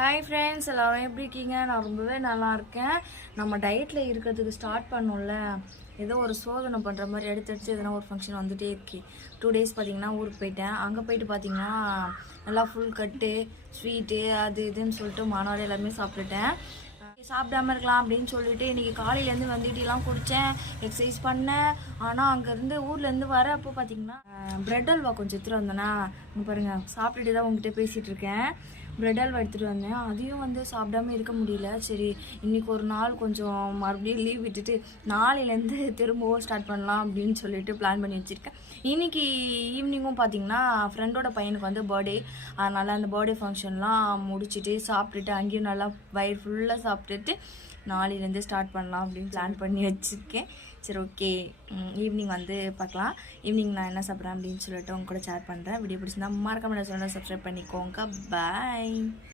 Hi friends, எல்லோரும் எப்படி இருக்கீங்க? நான் ரொம்பவே நல்லா இருக்கேன். நம்ம டயட்டில் இருக்கிறதுக்கு ஸ்டார்ட் பண்ணோம்ல, ஏதோ ஒரு சோதனை பண்ணுற மாதிரி எடுத்து எதனா ஒரு ஃபங்க்ஷன் வந்துகிட்டே இருக்கு. 2 days பார்த்தீங்கன்னா ஊருக்கு போயிட்டேன். அங்கே போயிட்டு பார்த்தீங்கன்னா நல்லா ஃபுல் கட்டு ஸ்வீட்டு அது இதுன்னு சொல்லிட்டு மானோட எல்லாருமே சாப்பிட்டுட்டேன். சாப்பிடாம இருக்கலாம் அப்படின்னு சொல்லிட்டு இன்றைக்கி காலையிலேருந்து வந்துட்டுலாம் குடித்தேன், எக்ஸசைஸ் பண்ணேன். ஆனால் அங்கேருந்து ஊர்லேருந்து வர அப்போ பார்த்தீங்கன்னா ப்ரெட் அல்வா கொஞ்சம் எடுத்துகிட்டு வந்தேன்னா, பாருங்கள் சாப்பிட்டுட்டு தான் உங்ககிட்ட பேசிகிட்டு இருக்கேன். ப்ரெட் அல்வா எடுத்துகிட்டு வந்தேன், அதையும் வந்து சாப்பிடாம இருக்க முடியல. சரி, இன்றைக்கி ஒரு நாள் கொஞ்சம் மறுபடியும் லீவ் விட்டுட்டு நாளையிலேருந்து திரும்பவும் ஸ்டார்ட் பண்ணலாம் அப்படின்னு சொல்லிட்டு பிளான் பண்ணி வச்சுருக்கேன். இன்றைக்கி ஈவினிங்கும் பார்த்திங்கன்னா ஃப்ரெண்டோட பையனுக்கு வந்து பர்த்டே, அதனால் அந்த பர்த்டே ஃபங்க்ஷன்லாம் முடிச்சுட்டு சாப்பிட்டுட்டு அங்கேயும் நல்லா வயிறு ஃபுல்லாக சாப்பிட்டுட்டு நாளையிலேருந்து ஸ்டார்ட் பண்ணலாம் அப்படின்னு பிளான் பண்ணி வச்சுருக்கேன். சரி, ஓகே, ஈவினிங் வந்து பார்க்கலாம். ஈவினிங் நான் என்ன சாப்பிட்றேன் அப்படின்னு சொல்லிட்டு உங்க கூட ஷேர் பண்ணுறேன். வீடியோ பிடிச்சிருந்தா மறக்காம சேனலை சப்ஸ்கிரைப் பண்ணிக்கோங்க. பாய்.